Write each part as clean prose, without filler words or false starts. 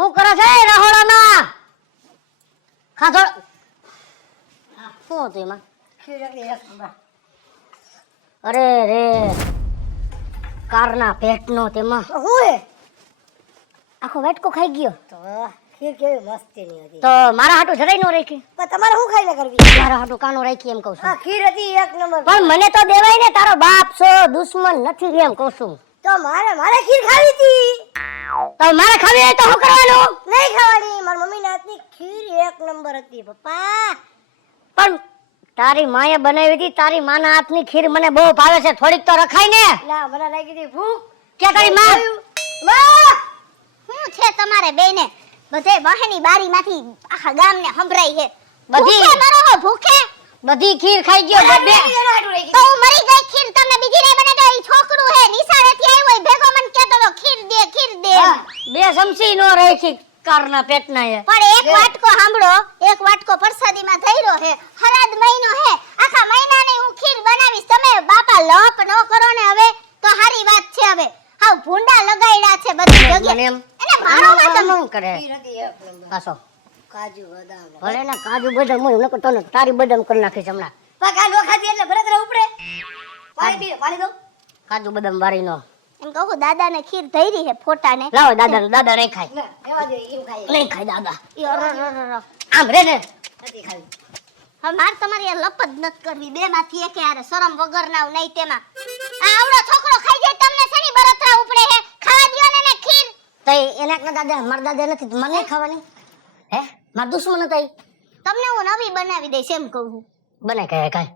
શું કરે છે રહોડામાં? ખાધો શું હતું એમાં? અરે રે કારના પેટનો તેમાં આખો વેટકો ખાઈ ગયો. તો ખીર કેવી મસ્તીની હતી. તો મારા હાટુ જરાય નો રાખી. પણ તમારે શું ખાઈને કરવી? મારા હાટુ કાનો રાખી એમ કહું છું. હા ખીર હતી એક નંબર. પણ મને તો દેવાય ને, તારો બાપ છો દુશ્મન નથી એમ કહું છું. તો મારે ખીર ખાવી હતી. તો મારે ખાવી હોય તો શું કરવાનું? નહીં ખાવાની. મારી મમ્મીના હાથની ખીર એક નંબર હતી પપ્પા. પણ તારી માએ બનાવી હતી. તારી માના હાથની ખીર મને બહુ ભાવે છે. થોડીક તો રખાય ને. ના મને લાગી હતી ભૂખ. કે તારી માં શું છે તમારે બેને? બધે બહેની બારીમાંથી આખા ગામને સંભળાય છે. બધી ભૂખે મરો હો, ભૂખે. બધી ખીર ખાઈ ગયો. બે તો હું મરી ગઈ. ખીર તમને બીજી નહીં બને તો ઈ છોકરું હે નિશાળેથી આવ્યો હોય ભેગો મને કહેતો તો ખીર દે ખીર દે. બે ચમચી નો રાખી કારના પેટના હે. પણ એક વાટકો સાંભળો, એક વાટકો પ્રસાદીમાં ધઈરો હે. હરાદ મહિનો હે, આખા મહિનાની હું ખીર બનાવીશ. તમે બાપા લપ ન કરો ને હવે તો હારી વાત છે. હવે હાવ ભૂંડા લગાડ્યા છે બધી જગ્યાએ. એમ એટલે મારો વાત શું કરે ખીર હતી એક નંબર. પાછો કાજુ બદામ. ભલે ના કાજુ બદામ હોય નકર તને તારી બદામ કરી નાખીશ હમણાં. પાકા નો ખાધી એટલે બરતરા ઉપડે. પાણી દો. કાજુ બદામ વારી નો એમ કહું દાદાને ખીર ધઈરી હે ફોટાને. લાવો દાદા નહીં ખાય. ના એવા દે એમ ખાય. નહીં ખાય દાદા. ઈ અરરરરર. આમ રે ને નથી ખાવી. હવે માર તમારી આ લપ જ નત કરવી. બે માંથી એકે હારે શરમ વગરના નહીં તેમાં. આ આવડો છોકરો ખાઈ જાય તમને શેની બરતરા ઉપડે હે? ખાવા દ્યો ને ખીર. તો એના કે દાદા મારા દાદા નથી તો મને ખાવાની હે? મારા દુશ્મન હતા ઈ. તમને હું નવી બનાવી દઈશ એમ કહું છું. બને ખાય ખાય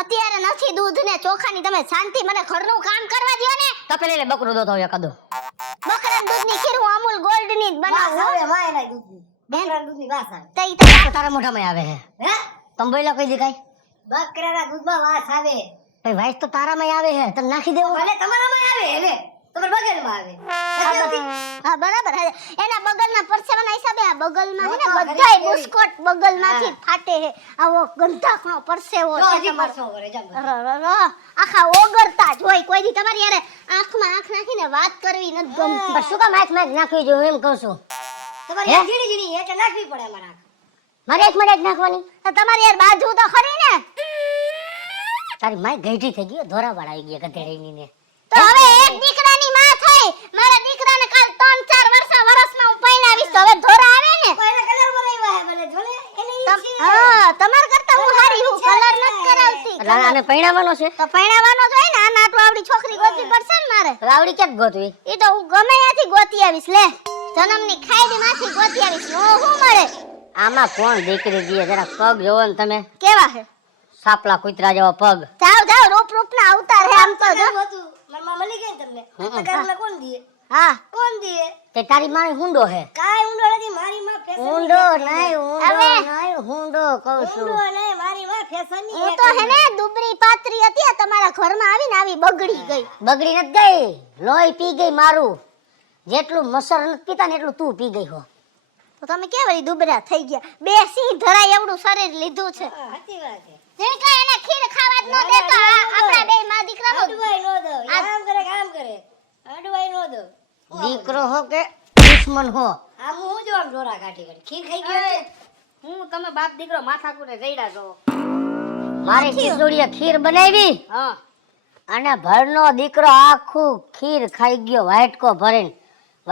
અત્યારે નથી દૂધ ને ચોખાની. તમે શાંતિ મને ઘરનું કામ કરવા દ્યો ને. તો પેલે બકરો દો તો એકાદો. બકરાના દૂધની ખીર હું અમૂલ ગોલ્ડ ની જ બનાવું છું. હવે માયના દૂધની. બકરાના દૂધની વાસ આવે. તઈ તો તારા મોઢામાં આવે હે. હે? તમે બોલ્યા કઈ દેખાય? બકરાના દૂધમાં વાસ આવે. ભાઈ વાઈસ તો તારામાં આવે હે. તને નાખી દેવું. ભલે તમારામાં આવે એટલે તમારા બગલમાં આવે. હા બરાબર હે. એના બગલના પરસેવાના હિસાબે આ બગલમાં હે ને બધાય બુસ્કોટ બગલમાંથી ફાટે હે. આવો ગંધાખણો પરસેવો જો છે હજી તમારો. પરસો કરે જામ. અરરરર. આખા ઓગળતા જ હોય. કોઈ દી તમારી યારે આંખમાં આંખ નાખીને વાત કરવી નથી ગમતી. પણ શું કામ હાથમાં જ નાખવી જોઈએ એમ કહું છું. તમારી આ ઝીણી ઝીણી એટલે નાખવી પડે અમારા. મારે હાથમાં જ નાખવાની. તો તમારી યાર બાજુ તો ખરી ને. તારી માય ગઈઢી થઈ ગઈ. ધોરાવાળા આવી ગયા ગધેડીની ને. તો હવે એક દીકરાની માં થઈ. મારા દીકરાને કાલ 3-4 વર્ષમાં હું પરણાવીશ તો હવે ધોરા આવે ને. પહેલા કલરમાં રહેવા હે ભલે જોલે એને ઈ છે. હા તમાર કરતા હું હારી હું કલર નથી કરાવતી. એટલે આને પરણાવવાનો છે. તો પરણાવવાનો જ હોય ને. આ નાટુ આવડી છોકરી ગોતી પડશે ને મારે. રાવડી ક્યાં ગોતવી? ઈ તો હું ગમે ત્યાંથી ગોતી આવીશ. લે જન્મની ખાઈડીમાંથી ગોતી આવીશ. નો હું મળે. આમાં કોણ દીકરી દીએ? જરા પગ જોવો ને તમે. કેવા હે? સાપલા કૂતરા જેવા પગ. જાવ રૂપના અવતાર હે આમ તો જો. હતું મનમાં મળી ગઈ ને તમને. આ ઘરમાં કોણ દીએ? હા કોણ દીએ? તે તારી માને હુંડો હે. કાઈ ઊંડો નથી. મારી માં ફેશન હુંડો નહીં, હુંડો હવે? નહીં, હુંડો કહું છું. ઊંડો નહીં. મારી માં ફેશન ની હું તો હે ને દુબળી પાતરી હતી. આ તમારા ઘરમાં આવીને આવી બગડી ગઈ. બગડી નથી ગઈ. લોહી પી ગઈ મારું. જેટલું મસર નથી પીતા ને એટલું તું પી ગઈ હો. તો તમે કેવડી દુબળા થઈ ગયા. બે સિંહ ધરાય એવડું શરીર લીધું છે. સાચી વાત છે. જેને કાંઈ એને ખીર ખાવા જ ન દેતો. આપણા બે માં દીકરાનો અડવાઈ નો દો. આમ કરે કામ કરે. અડવાઈ નો દો. દીકરો હો કે દુશ્મન હો. આમ હું જો આમ ઢોરા કાઢી કાઢી. ખીર ખાઈ ગયો છે. હું તમે બાપ દીકરો માથા કુટે જઈડા છો. મારી ખીચડીએ ખીર બનાવી હા અને ભરનો દીકરો આખું ખીર ખાઈ ગયો. વાટકો ભરીને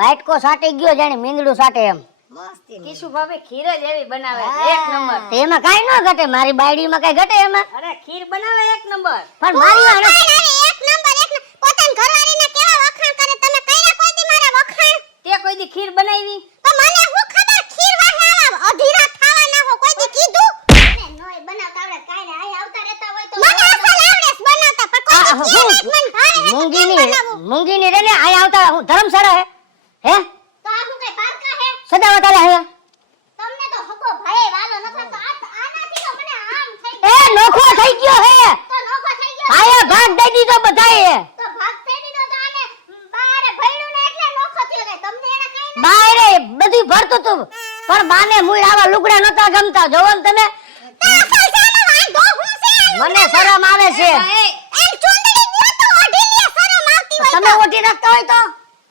વાટકો સાટી ગયો જાણે મીંદડું સાટે એમ. મસ્તી ની. કિશુ ભાભી ખીર જ એવી બનાવે એક નંબર. તે એમાં કાઈ ન ઘટે. મારી બાયડીમાં કાઈ ઘટે એમાં? અરે ખીર બનાવે એક નંબર. પણ મારી વાળે એક નંબર પોતાની ઘરવાળીને કેવા વખાણ કરે. તમે કઈરા કોઈ દી મારા વખાણ. તે કોઈ દી ખીર બનાવી? તો મને હું ખબર ખીર વાહવા અધીરા ખાવા ના હો કોઈ દી કીધું. મને નોય બનાવતા આવડે કાઈ ને આય આવતા રહેતા હોય તો મને અસલ આવડે બનાવતા પણ કોઈ દી ખીર મન ભાવે. મૂંગીની રે ને આયા આવતા હું ધર્મશાળા હે તો આ હું કઈ પારકા હે? સદાવત આલે હે. તમને તો હગો ભાઈ વાલો નથી તો આનાથી તો મને આમ થઈ એ નોખો થઈ ગયો હે. તો નોખો થઈ ગયો. આયા ભાગ દઈ દીધો બધાએ. તો ભાગ થઈ દીધો તો આને બારે ભઈડું ને એટલે નોખો થયો કે તમને એને કઈ બાયરે બધું ભરતું તું પણ બાને મૂળ આવા લુગડા નતા ગમતા. જોવો ને તમે. મને શરમ આવે છે. એમ ચૂંદડી લ્યો તો ઓઢી લે શરમ આવતી હોય તમે ઓઢી રાખતા હોય તો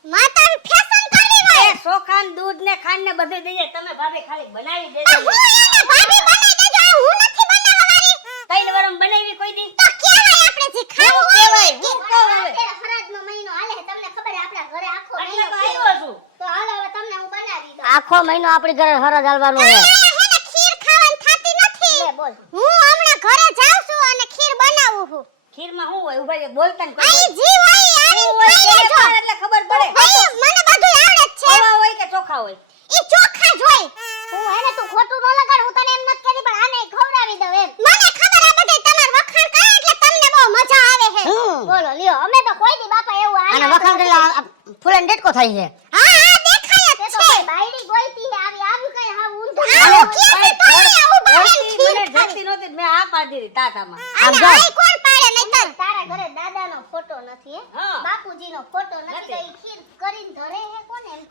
માતાની ફેશન કરવી હોય જાય ચોખા ને દૂધ ને ખાંડ ને બધું દઈ જાય તમે ભાભી ખાલી બનાવી તો દેજો હું એને ભાભી બનાવી દેજો હું નથી બનાવવાની તૈન વરમ બનાવી કોઈ દી તો કેવાય આપણે જે ખાવું કેવાય, હોય હું કહું હવે. અત્યારે ફરજનો મહિનો હાલે છે, તમને ખબર છે આપણા ઘરે આખો એટલે મહિનો તો ખીર આવ્યો છું. તો હાલો હવે તમને હું બનાવી દઉં આખો મહિનો આપણી ઘરે હરજ હાલવાનું છે હેને ખીર ખાવાની થાતી નથી લે બોલ હું હમણાં ઘરે જાઉં છું અને ખીર બનાવું છું ખીરમાં શું હોય ઉભા રહી, બોલતા ને આઈ કોઈ જી હોય આની હોય ખાઈ લેજો એટલે ખબર પડે ભાઈ મને બધું આવડે જ છે પૌવા હોય કે ચોખા હોય ઈ ચોખા જ હોય હું એને તું ખોટું ન લગાડ હું તને એમ નથી કહેતી પણ આને ખવડાવી દઉં એમ મને ખબર આ બધે તમાર વખાણ કરે એટલે તમને બહુ મજા આવે છે બોલો લ્યો અમે તો કોઈ દી બાપા એવું અને વખાણ કરેલા ફૂલન ડેટકો થાય છે હા હા દેખાય જ છે બાયડી ગોઈતી હે આવી કઈ હા ઊંધું હાલો. કેવી તો આવું બહેન મને ખીર જડતી નહોતી મેં આ પાડી દીધી તાતામાં આમ અને જો. આઈ કોણ પાડે નહીતર તારા ઘરે દાદાનો ફોટો નથી હે હા. બાપુજીનો ફોટો નથી તો ઈ ખીર કરીને ધરે હે કોને એમ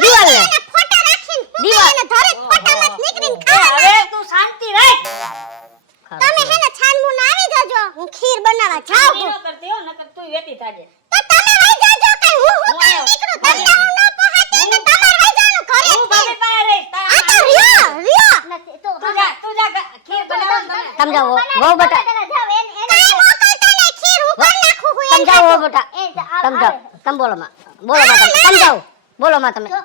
દિવાલ લે. ફોટા રાખીને હું દિવાલ. એને ધરે ફોટામાં જ નીકળીને એ ખાવા હવે તું શાંતિ રાખ તમે હેને છાનમુન આવી જાજો હું ખીર બનાવવા જાઉં ઈ છું ન કરતી હો નકર તું વેતી થાજે તો તમે વઈ જાજો કઈ હું હું કઈ આવ્યો. નીકળું તમને હું ન પહાતી તો તમારે વઈ જાનું ઘરે હું ભાભી પાસે રહીશ આ તો તારા રિયો રિયો નથી તો તું જા ખીર બનાવવાનું તમે સમજાવો વહુ બેટા કાઈ મોકલતા નહીં ખીર હું કરી નાખું હું એમ સમજાવો કહેતો. બેટા એ જ આ- સમજાવો આવે. તમે બોલો માં તમે સમજાવો બોલો માં તમે જો,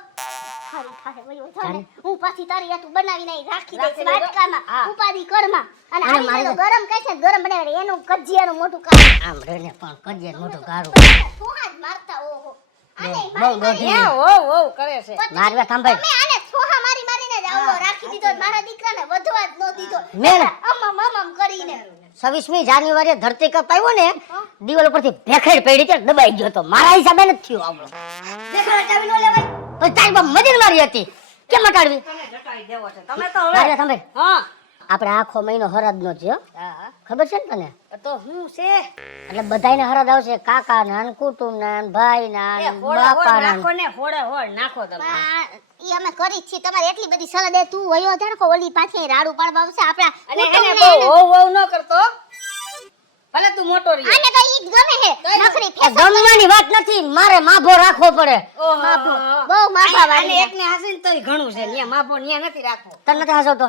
ખારી ખાહે વયો જાને. હું પાછી તારી હાટુ બનાવીને અહીં રાખી દઈશ રાખી દેજો. વાટકામાં હા. ઉપાધિ કરમાં અને અને આવી મારી તો ગરમ કહેશે ને ગરમ બનાવે એનું કજિયાનું મોટું કામ આમ રેને પણ કજે મોટું ગારું સોહા જ મારતા ઓહો આને બહુ મારી ગોધી. એ વો કરે છે પછી મારી વાત સાંભળ. તમે આને સોહા મારીને જ આવડો રાખી દીધો મારા દીકરાને વધવા જ ન દીધો મેં અમમ કરીને 26મી જાન્યુઆરીએ ધરતીકંપ આવ્યો ને દિવાલ ઉપરથી ભેખેડ પડી છે દબાઈ ગયો તો મારા હિસાબે નથી થયો આવડો દેખાડો ચાવી નો લેવાય પછી તારી બાપ મજૂર મારી હતી કેમ મટાડવી તને જટાડી દેવો છે તમે તો મારી હવે વાત સાંભળ હા આપણે આખો મહિનો હરાદનો છે હો. હા ખબર છે ને તને તો હું છે એટલે બધાયને હરાદ આવશે કાકા ના કુટુંબ ના ભાઈ ના એ હોડે હોડ બાપા ના નાખો ને હોડે હોડ નાખો તમે ઈ અમે કરી જ છીએ તમારે એટલી બધી સલાહ દે તું વયો જાણ કો ઓલી પાછી રાડું પાડવા આવશે આપણા અને કુટુંબને એને બહુ એને- હોવ હોવ ન કરતો ભલે તું મોટો રહી આને કઈ ઈ જ ગમે હે નખરી એ ગમવાની વાત નથી મારે માભો રાખવો પડે માફો બહુ માફા અને વાળી એકને હાસીને તોય ઘણું છે ન્યા માફો ન્યા નથી રાખવો તને નથી હસવતો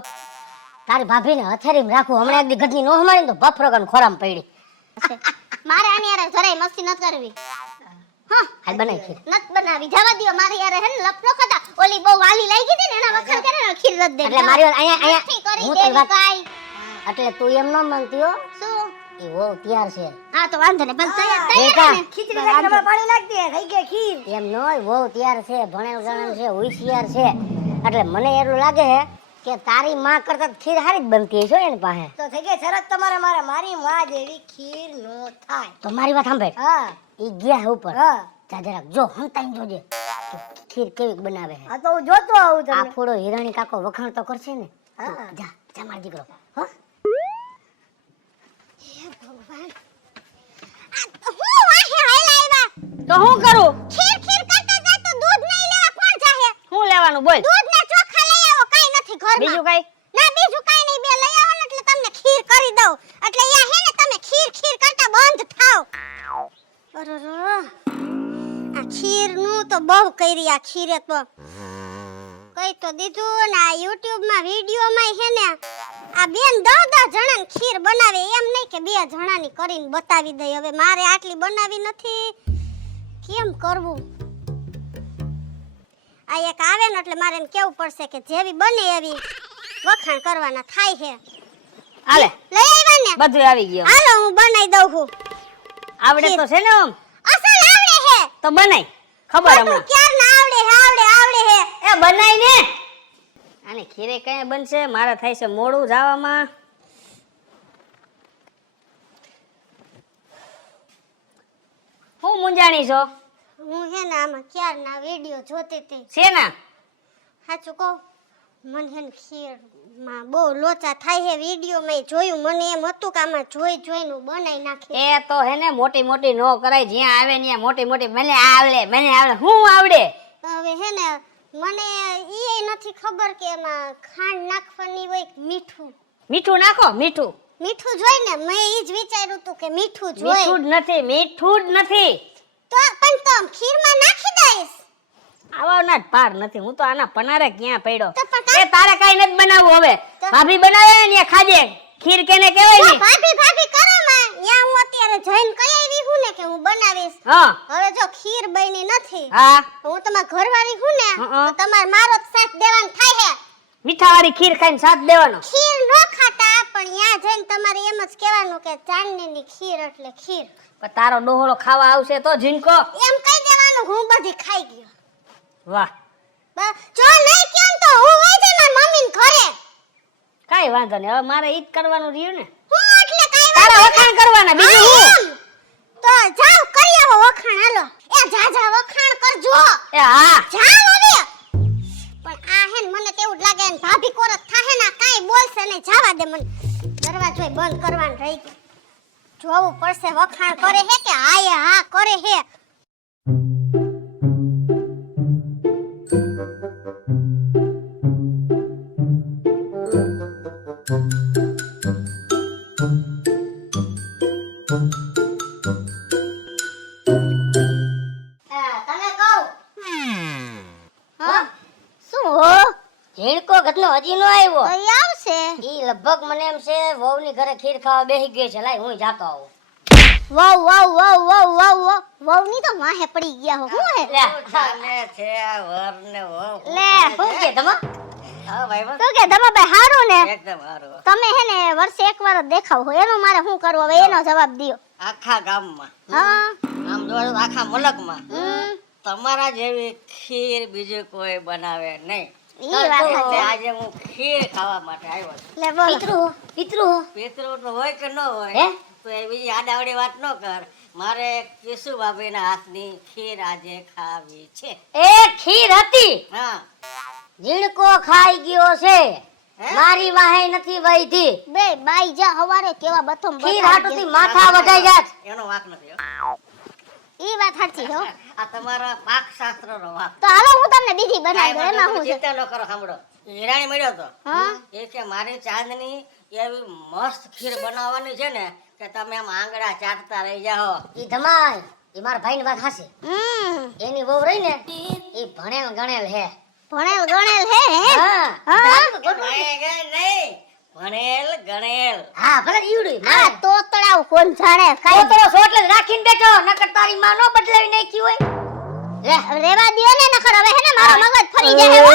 તારી ભાભીને હથેરીમાં રાખવું હમણાં એક દી ઘરની નો હમારી ને તો બફરો ગન ખોરામ પડી મારે આની યાર જરાય મસ્તી નત કરવી હા હાલ બનાવી ખીર નત બનાવી જવા દ્યો મારી યાર હે ને લપનો ખાતા ઓલી બહુ વાલી લાગી હતી ને એના વખાણ કરે ને ખીર રદ દે એટલે મારી વાત અહીંયા નથી કરી હું દેવી તને વાત કાઈ એટલે તું એમ ન માનતી હો શું એ વહુ તૈયાર છે હા તો વાંધો ને બસ તૈયાર બેટા, ને ખીચડી ખાઈ પાણી લાગતી થઈ ગઈ ખીર એમ ન હોય વહુ તૈયાર છે ભણેલ ગણેલ છે હોશિયાર છે એટલે મને એટલું લાગે છે કે તારી માં કરતા ખીર હારી જ બનતી હશે એની પાસે તો થઈ ગઈ શરત તમારે મારે મારી માં જેવી ખીર નો થાય તો મારી વાત સાંભળ હા ઈ ગયા હે ઉપર હા જા જરાક જો હંતાઈ જોજે કે ખીર કેવી બનાવે છે આ તો હું જોતો આવું આ તમને ફોડો હિરાણી કાકો વખાણ તો કરશે ને તું હા. જા જા મારો દીકરો હો હું વાહે હાલ આવ્યા તો હું કરું ખીર ખીર કરતા જાય તો દૂધ નહીં લેવા કોણ જાહે હું લેવાનું બોલ દૂધ ને ચોખા લઈ આવો કાઈ નથી ઘરમાં બીજું કઈ ના બીજું કાઈ નહીં બે લઈ આવો ને એટલે તમને ખીર કરી દઉં એટલે યા હે ને તમે ખીર ખીર કરતા બંધ થાવ અરર આ ખીર નું તો બહુ કરી આ ખીરે તો કઈ તો દીધું ને આ YouTube માં વિડિયો માં હે ને આ બેન 10 જણાને ખીર બનાવે એમ નહીં કે 2 જણાની કરીને બતાવી દઈ હવે મારે આટલી બનાવી નથી કેમ કરવું આ એક આવે ને એટલે મારે એને કેવું પડશે કે જેવી બને એવી વખાણ કરવાના થાય છે હાલે લઈ આવ્યા ને બધું આવી ગયું હાલો હું બનાવી દઉં છું આવડે તો છે ને આમ અસલ આવડે હે તો બનાય ખબર બધું હમણાં ક્યાર ના આવડે હે આવડે હે એ બનાય ને આને ખીરે કઈ બનશે મારે થાય છે મોડું જવામાં હું મુંજાણી છો હું હે ને આમાં ક્યાર ના વિડિયો જોતી હતી છે ને સાચું કહું મને હે ને ખીર માં બહુ લોચા થાય હે વિડિયો માં જોયું મને એમ હતું કે આમાં જોઈ જોઈને હું બનાવી નાખી એ તો હે ને મોટી મોટી નો કરાય જ્યાં આવે ત્યાં મોટી મોટી મને આવડે હું આવડે હવે હે ને મને ઈ નથી ખબર કે એમાં ખાંડ નાખવાની હોય કે મીઠું મીઠું નાખો મીઠું મીઠું જોઈ ને મેં ઈ જ વિચાર્યું હતું કે મીઠું જોઈ મીઠું જ નથી તો પણ તો ખીરમાં નાખી દઈશ આવા ના પાર નથી. હું તો આના પનારે ક્યાં પડ્યો. તો પણ એ તારે કાઈ નથી બનાવવું હવે. ભાભી બનાવે ને એ ખાજે. ખીર કેને કહેવાય જો ને. ભાભી ભાભી કરો માં યા હું અત્યારે જઈને કઈ આવી હું ને કે હું બનાવીશ. હા હવે જો ખીર બની નથી હા હું તમાર ઘરવાળી હું ને હં. તો તમાર મારો જ સાથ દેવાનું થાય હે. મીઠાવાળી ખીર ખાઈને સાથ દેવાનો. ખીર નો ખાતા પણ યા જઈને તમારે એમ જ કહેવાનું કે ચાંદનીની ખીર એટલે ખીર પણ તારો ડોહળો ખાવા આવશે તો ઝીણકો. એમ કહી દેવાનું હું બધી ખાઈ ગયો. વાહ જો નહીં કેમ તો હું વઈ જઈ માર મમ્મીને ઘરે. કાઈ વાંધો નહીં. હવે મારે ઈ જ કરવાનું રહ્યું ને. હું એટલે કાઈ તારા વખાણ કરવાના બીજું હું. તો જાવ કરી આવો વખાણ હાલો. એ જા વખાણ કરજો. એ હા જાવ હવે. પણ આ હે ને મને તેવું જ લાગે ને ભાભી કોરત થાહે ના કાઈ બોલશે નહીં જાવા દે મને. દરવાજો બંધ કરવાનું રહી ગયું. જોવું પડશે વખાણ કરે હે કે આયે હા કરે હે. તને કહું હા શું હો ઝીણકો ઘટનો હજી નો આવ્યો. તો ઈ આવશે. ઈ લગભગ મને એમ છે વહુની ઘરે ખીર ખાવા બેહી ગઈ છે. લાય હું જાતો આવું. વાવ ની તો માહે પડી ગયા હો હું હે લે ચાલે છે વરને વહુ. લે શું કે તમા? હા ભાઈ તો કે ધમાભાઈ હારું ને એકદમ હારું. તમે હે ને વર્ષે એકવાર જ દેખાવ હો એનું મારે શું કરવું હવે એનો જવાબ દિયો. આખા ગામમાં હા આમ જોવા તો આખા મુલકમાં હમ, તમારા જેવી ખીર બીજું કોઈ બનાવે નહીં. ઈ વાત તો સાચી. આજે હું ખીર ખાવા માટે આવ્યો છું. લે બોલો પિતૃ પિતૃ તો હોય કે ન હોય હે? તો એ બીજી આડાવડી વાત ન કર. મારે કેશુ ભાભીના હાથની ખીર આજે ખાવી છે. એ ખીર હતી. હા ઝીણકો ખાઈ ગયો છે. હે? મારી વાહે નથી વહીધી. બે બાઈ જા હવારે કેવા બથમ ખીર હાટુથી માથા વઢાઈ જાત. એનો વાંક નથી હો. ઈ વાત સાચી હો. આ તમારા પાક શાસ્ત્રનો વાંક. તો હાલો હું તમને બીજી બનાવી દઉં કાંઈ એમાં વાંધો હું નહીં, છે. ચિંતા ન કરો. સાંભળો હિરાણી મળ્યો તો હા એ કે મારી ચાંદની એવી મસ્ત ખીર બનાવવાની છે ને કે તમે આમ આંગળા ચાટતા રહી જાઓ. ઈ ધમાલ ઈ મારા ભાઈની વાત હાચી. હમ એની વહુ રહી ને ઈ ભણેલ ગણેલ હે. ભણેલ ગણેલ હે હે હા હા નહીં ભણેલ ગણેલ. હા ભલે ઈવડી આ તોતડાવ કોણ જાણે કાઈ તો સોટલે જ રાખીને બેઠો નકર તારી માં નો બદલાવી નાખી હોય. લે રેવા દ્યો ને નખર હવે હે ને મારો મગજ ફરી જાય હો.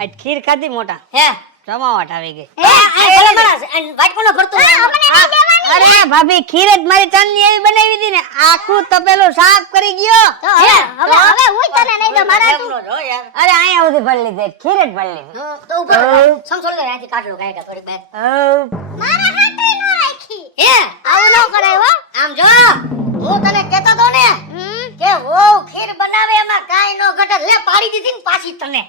આજ ખીર ખાધી મોટા હે જમાવટ આવી ગઈ. ભલે બરાબર છે. અને વાટકોનો ભરતો હા, અમને નહીં દેવાની. અરે ભાભી ખીર જ મારી ચાંદની એવી બનાવી હતી ને આખું તપેલું સાફ કરી ગયો. તો હવે હું તને નહીં દઉં મારા તું એમનો જ હો યાર. અરે અહીંયા સુધી ભરી લીધી ખીર જ ભરી લીધી. હા, તો ઉપર સમસોલ ને અહીંથી કાઢલો કાંઈ થોડી બે. મારા હાથે નો રાખી હે આવું ન કરાય હો. આમ જો હું તને કહેતો તો ને હમ કે વો ખીર બનાવે એમાં કાંઈ નો ઘટે. લે પાડી દીધી ને પાછી તને.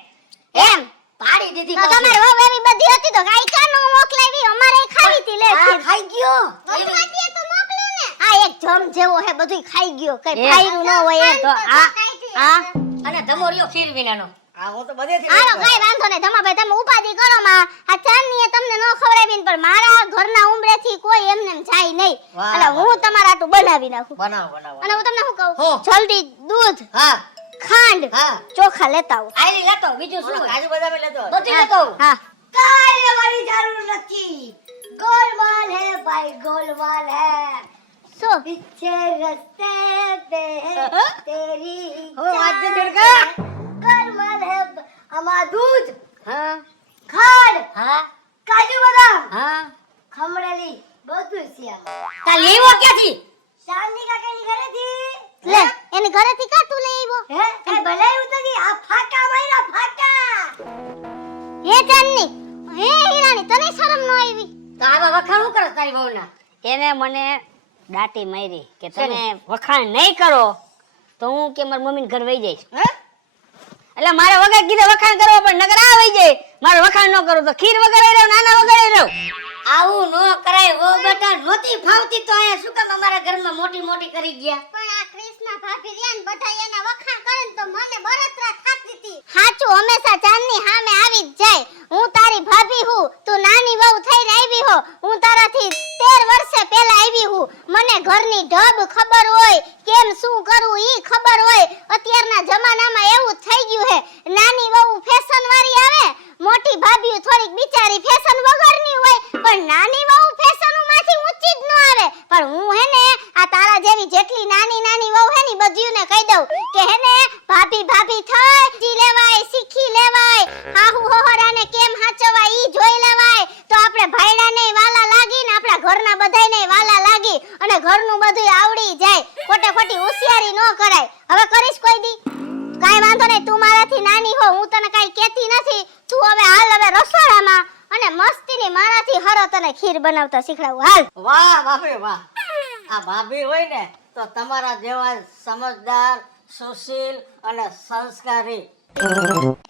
એમ પાડી દીધી તો પાછી. તમારે વહુ એવી બધી હતી તો ગાય કાનો મોકલાવી અમારે ખાવી હતી લે આ ખાઈ ગયો. વસવાટીએ તો મોકલ્યો ને આ એક જમ જેવો હે બધુંય ખાઈ ગયો કઈ એ. ફાયરું ન હોય એમ તો આ અને ધમોરિયો ખીર વિનાનો. આ હું તો બધેથી હાલો લઈ કઈ વાંધો નહીં ધમાભાઈ તમે ઉપાધિ કરો માં આ ચાંદનીએ તમને ન ખવડાવી ને પણ મારા ઘરના ઉંબરેથી કોઈ એમને એમ જાય નહીં વાહ. એટલે હું તમારા આટું બનાવી નાખું બનાવો બનાવો. અને હું તમને શું કહું હું? જલ્દી દૂધ હા ખાંડ હા ચોખા લેતા આવો આયલી લેતો બીજું શું ઓલો કાજુ બદામ લેતો હોય. બધું લેતો આવું. હા કાંઈ લેવાની જરૂર નથી. ગોલમાલ હે ભાઈ ગોલમાલ હે. શું पीछे रास्ते पे तेरी हो, आज से जुड़कर। गलमल है हमारा दूध હા खाड़ હા काजू बादाम હા खमड़ेली બધું છે આમાં. તા લેવો ક્યાંથી? ચાંદની કાકાની ઘરેથી. લે એની ઘરેથી કાટું લઈ આવ્યો હે કઈ બનાવ્યું તો નહીં. આ ફાટા માર્યા ફાટા. હે ચાંદની હે હીરાની તને શરમ ન આવી તો આવા વખાણ હું કરસ તારી વહુના? એને મને દાટી મારી કે તમે વખાણ નહીં કરો તો હું કે મારી મમ્મીને ઘર વઈ જઈશ. હે એટલે મારે વગર કીધે વખાણ કરવો પણ નગર આ વઈ જાય. મારે વખાણ ન કરું તો ખીર વગર રહ્યો નાના વગર રહ્યો. આવું નો કરાય. વો બેટા નોતી ફાવતી તો અહીંયા શું કામ અમારા ઘરમાં મોટી મોટી કરી ગયા? પણ આ કૃષ્ણ ભાભી રહ્યા ને બધા એના વખાણ કરે ને તો મને બળતરા થાતી હતી સાચું હંમેશા ચાંદની સામે આવી જ જાય હું તારી ભાભી હું તું નાની વહુ થઈને આવી હો હું તારાથી 13 વર્ષે પહેલા આવી હું મને ઘરની ઢબ ખબર હોય કેમ શું કરવું ઈ ખબર હોય. અત્યારના જમાનામાં એવું જ થઈ ગયું હે, નાની વહુ ફેશન વાળી આવે, મોટી ભાભીઓ થોડીક બિચારી ફેશન વગરની હોય, પણ નાની વહુ ફેશન માંથી ઊંચી જ ન આવે. પણ હું હે ને આ તારા જેવી જેટલી નાની નાની વહુ હે ને બધીને કહી દઉં કે હે ને ભાભી ભાભી થઈ શીખી લેવાય, શીખી લેવાય. હાહુ હોહરાને કેમ હાચવા ઈ જોઈ લેવાય, તો આપણે ભાઈડાને વાલા લાગી ને આપણા ઘરના બધાયને વાલા લાગી અને ઘરનું બધું આવડી જાય. ખોટે ખોટી હોશિયારી ન કરાય. હવે કરીશ કોઈ દી? કાઈ વાંધો નહીં, તું મારાથી નાની હો, હું તને કાઈ કહેતી નથી. તું હવે હાલ હવે રસોડામાં અને મસ્તીની મારાથી હરો તને ખીર બનાવતા શીખડાવું. હાલ. વાહ ભાભી વાહ, આ ભાભી હોય ને તો તમારા જેવા સમજદાર, સુશીલ અને સંસ્કારી.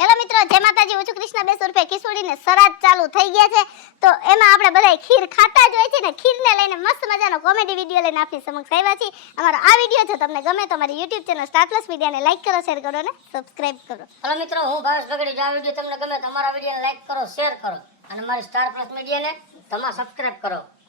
હેલો મિત્રો, જય માતાજી. હું છું કૃષ્ણ 200 રૂપિયા કિશોરીને સરાદ ચાલુ થઈ ગયા છે, તો એમાં આપણે બધા ખીર ખાતા જ હોય છે ને, ખીરને લઈને મસ્ત મજાનો કોમેડી વિડીયો લઈને આપની સમક્ષ આવ્યા છીએ. અમારો આ વિડીયો જો તમને ગમે તો મારી YouTube ચેનલ સ્ટાર પ્લસ મીડિયાને લાઈક કરો, શેર કરો અને સબસ્ક્રાઇબ કરો. હલો મિત્રો, હું ભાવેશ બગડી. જો આ વિડીયો તમને ગમે તો અમારા વિડીયોને લાઈક કરો, શેર કરો અને મારી સ્ટાર પ્લસ મીડિયાને તમારે સબસ્ક્રાઇબ કરો.